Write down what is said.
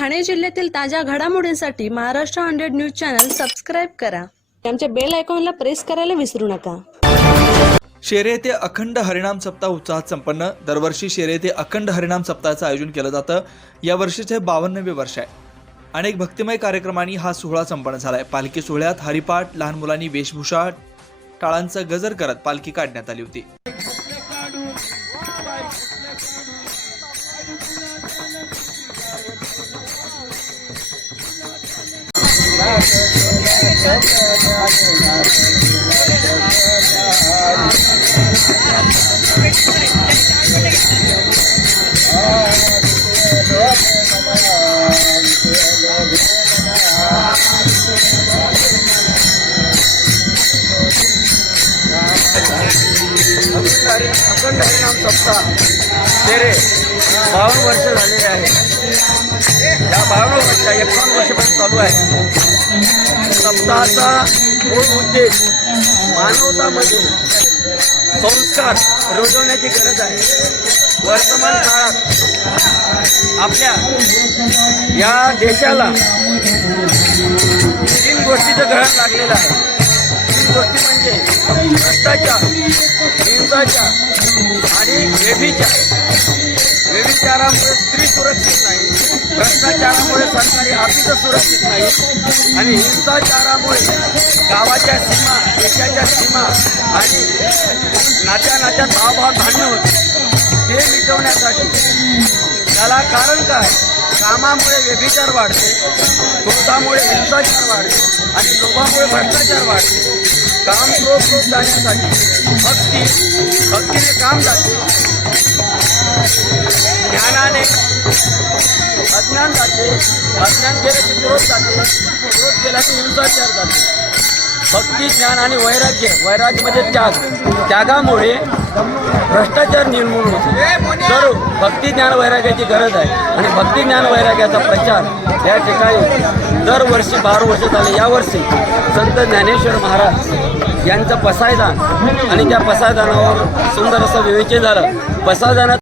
ठाणे जिल्ह्यातील ताज्या घडामोडींसाठी Maharashtra hundred news channel subscribe करा. आमच्या बेल आयकॉनला प्रेस करायला विसरू नका. शेरे येथे अखंड हरिणाम सप्ताह उत्साहात संपन्न. दरवर्षी शेरे येथे अखंड हरिणाम सप्ताहाचं आयोजन केलं जातं. या वर्षीचे बावन्नवे वर्ष आहे. अनेक भक्तिमय कार्यक्रमांनी हा सोहळा संपन्न झालाय. पालखी सोहळ्यात हरिपाठ लहान मुलांनी वेशभूषा टाळांचा गजर करत पालखी काढण्यात आली होती. अखंड हरिनाम सप्ताह तेरे बावन्न वर्ष झालेले आहे. या बावन्न वर्ष एकावन्न वर्षापासून चालू आहे. सप्ताहाचा मूळ उद्देश मानवतामध्ये संस्कार रुजवण्याची गरज आहे. वर्तमान काळात आपल्या या देशाला तीन गोष्टीचं ग्रहण लागलेलं आहे. तीन गोष्टी म्हणजे भ्रष्टाचार हिंसाचार आणि व्यभिचार व्यभिचारामुळे स्त्री सुरक्षित नाही. भ्रष्टाचारामुळे सरकारी ऑफिसं सुरक्षित नाही आणि हिंसाचारामुळे गावाच्या सीमा देशाच्या सीमा आणि नात्या नात्यात भावभाव भांडणं होते. ते मिटवण्यासाठी त्याला कारण काय? कामामुळे व्यभिचार वाढते क्रोधामुळे हिंसाचार वाढते आणि लोभामुळे भ्रष्टाचार वाढते. काम क्रोध क्रोध जाण्यासाठी भक्ती भक्तीने काम जाते. ज्ञानाने अज्ञान जाते अज्ञान गेलं की क्रोध जाते क्रोध गेला की हिंसाचार जाते. भक्ती ज्ञान आणि वैराग्य वैराग्य म्हणजे त्याग. त्यागामुळे भ्रष्टाचार निर्मूल होते. तर भक्ती ज्ञान वैराग्याची गरज आहे. आणि भक्ती ज्ञान वैराग्याचा प्रचार या ठिकाणी दरवर्षी बारा वर्ष झाले यावर्षी संत ज्ञानेश्वर महाराज यांचं पसायदान आणि त्या पसायदानावर सुंदर असं विवेचन झालं. पसायदानात